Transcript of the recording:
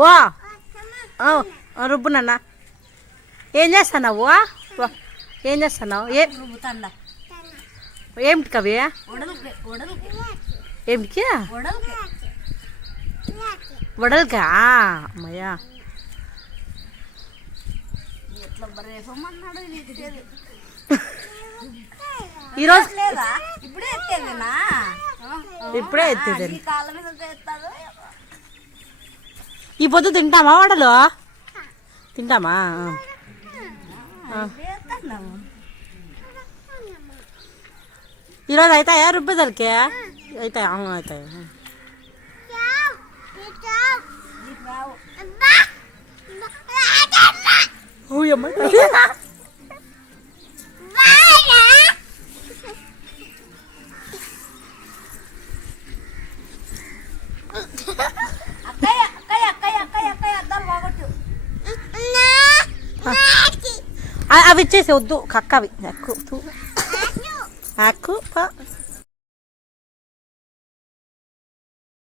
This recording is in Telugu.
వా రుబ్బునన్నా ఏం చేస్తున్నావు? ఏం చేస్తున్నావు? ఏమిటి కవి? ఏమిటికి? వడలుగా అమ్మయ్యా. ఈరోజు ఇప్పుడే ఎత్తేది. ఈ పొద్దు తింటామా వడలు? తింటామా? ఈరోజు అవుతాయా రుబ్బేదలకి? అవుతాయి అవుతాయి. అవి ఇచ్చేసి వద్దు కక్కవి ఎక్కువ